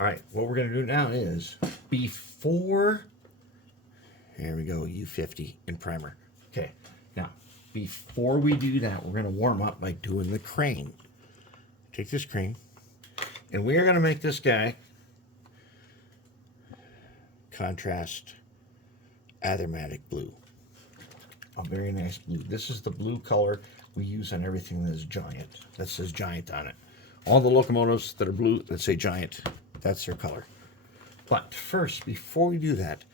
All right, what we're going to do now is before, here we go, U50 in primer. Okay, now before we do that, we're going to warm up by doing the crane. Take this crane, and we are going to make this guy contrast Aethermatic Blue. A very nice blue. This is the blue color we use on everything that is giant. That says giant on it. All the locomotives that are blue that say giant, that's their color. But first, before we do that,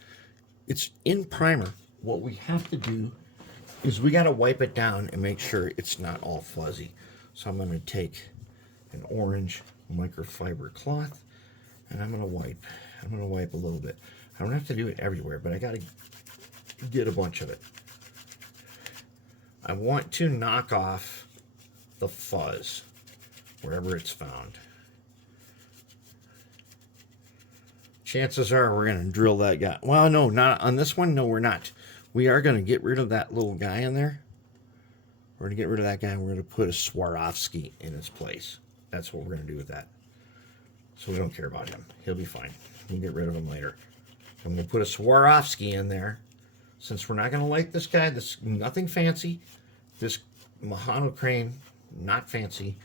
it's in primer. What we have to do is we got to wipe it down and make sure it's not all fuzzy. So I'm going to take an orange microfiber cloth and I'm going to wipe. I'm going to wipe a little bit. I don't have to do it everywhere, but I got to get a bunch of it. I want to knock off the fuzz wherever it's found. Chances are we're going to drill that guy. Well, no, not on this one. No, we're not. We are going to get rid of that little guy in there. We're going to get rid of that guy and we're going to put a Swarovski in its place. That's what we're going to do with that. So we don't care about him. He'll be fine. We'll get rid of him later. I'm going to put a Swarovski in there. Since we're not going to light this guy, this nothing fancy. This Mehano crane, not fancy,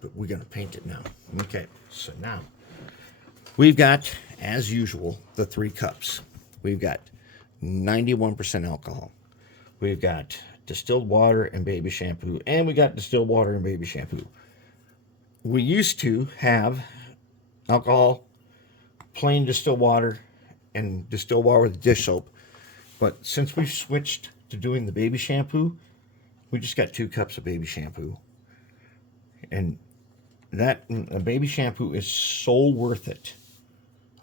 but we're going to paint it now. Okay, so now we've got, as usual, the 3 cups. We've got 91% alcohol. We've got distilled water and baby shampoo, and we got distilled water and baby shampoo. We used to have alcohol, plain distilled water, and distilled water with dish soap. But since we've switched to doing the baby shampoo, we just got 2 cups of baby shampoo. And that baby shampoo is so worth it.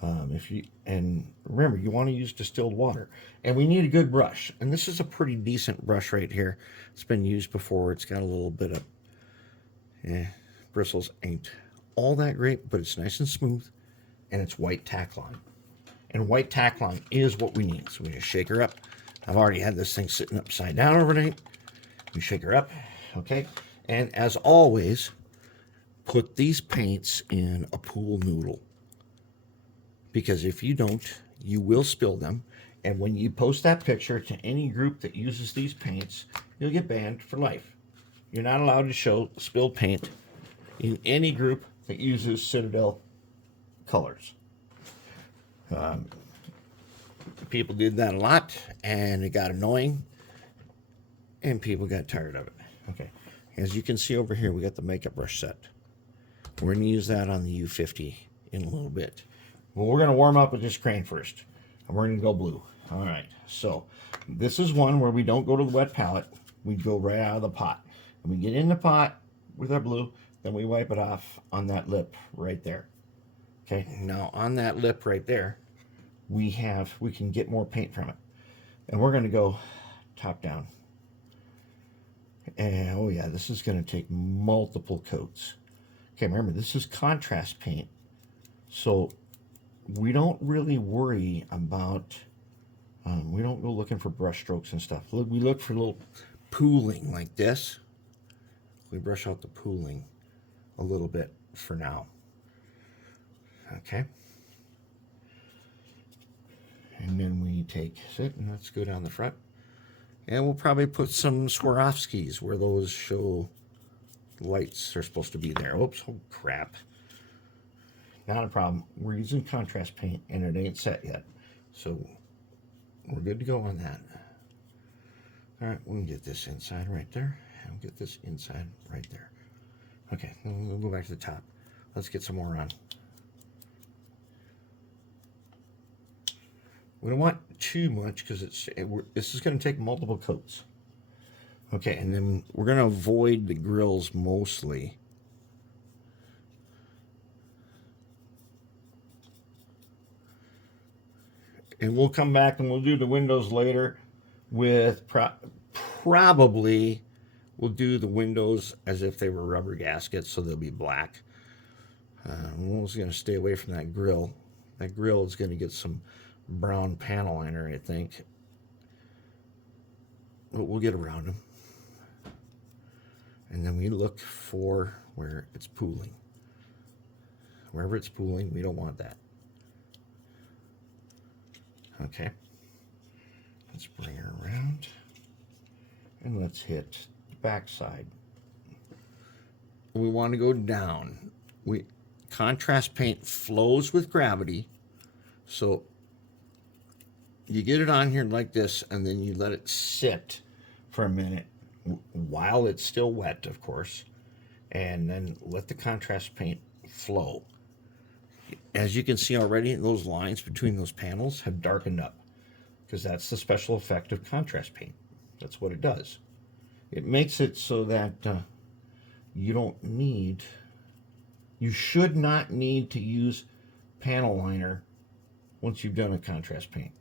And remember, you want to use distilled water. And we need a good brush. And this is a pretty decent brush right here. It's been used before. It's got a little bit of bristles. Ain't all that great, but it's nice and smooth. And it's white Tacklon. And white Tacklon is what we need. So we just shake her up. I've already had this thing sitting upside down overnight. We shake her up, okay? And as always, put these paints in a pool noodle. Because if you don't, you will spill them. And when you post that picture to any group that uses these paints, you'll get banned for life. You're not allowed to show spilled paint in any group that uses Citadel colors. People did that a lot, and it got annoying, and people got tired of it. Okay, as you can see over here, we got the makeup brush set. We're going to use that on the U50 in a little bit. Well, we're going to warm up with this crane first, and we're going to go blue. All right, so this is one where we don't go to the wet palette. We go right out of the pot. And we get in the pot with our blue, then we wipe it off on that lip right there. Okay, now on that lip right there, we can get more paint from it. And we're going to go top down. And oh yeah, this is going to take multiple coats. Okay, remember, this is contrast paint. So we don't really worry about, we don't go looking for brush strokes and stuff. We look for a little pooling like this. We brush out the pooling a little bit for now. Okay. And then we take it, and let's go down the front. And we'll probably put some Swarovskis where those show lights are supposed to be there. Oops, oh crap. Not a problem. We're using contrast paint, and it ain't set yet. So we're good to go on that. All right, we can get this inside right there. And we'll get this inside right there. Okay, we'll go back to the top. Let's get some more on. We don't want too much because this is going to take multiple coats. Okay, and then we're going to avoid the grills mostly. And we'll come back and we'll do the windows later with probably we'll do the windows as if they were rubber gaskets, so they'll be black. We're just going to stay away from that grill. That grill is going to get some brown panel liner, I think. But we'll get around them. And then we look for where it's pooling. Wherever it's pooling, we don't want that. Okay. Let's bring her around. And let's hit the backside. We want to go down. Contrast paint flows with gravity. So you get it on here like this, and then you let it sit for a minute while it's still wet, of course, and then let the contrast paint flow. As you can see already, those lines between those panels have darkened up because that's the special effect of contrast paint. That's what it does. It makes it so that you should not need to use panel liner once you've done a contrast paint.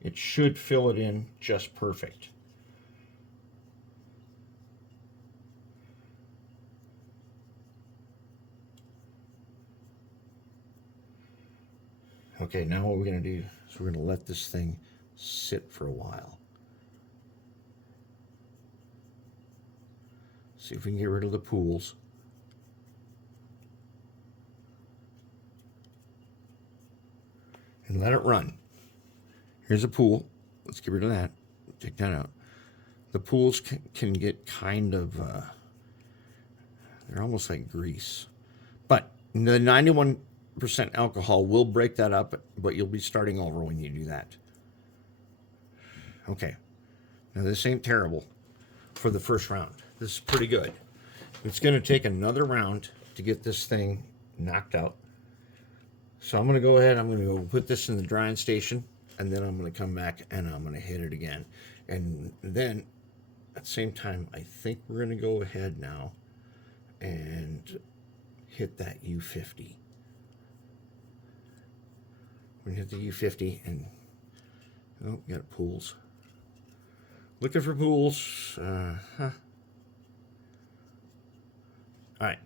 It should fill it in just perfect. Okay, now what we're going to do is we're going to let this thing sit for a while. See if we can get rid of the pools. And let it run. Here's a pool. Let's get rid of that. Take that out. The pools can get kind of, they're almost like grease. But the 91% alcohol will break that up, but you'll be starting over when you do that. Okay. Now this ain't terrible for the first round. This is pretty good. It's going to take another round to get this thing knocked out. So I'm going to go ahead, I'm going to go put this in the drying station, and then I'm going to come back and I'm going to hit it again. And then at the same time, I think we're going to go ahead now and hit that U50. We're going to hit the U50 and, oh, we got pools. Looking for pools. All right.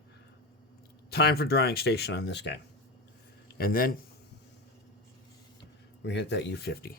Time for drying station on this guy. And then we hit that U50.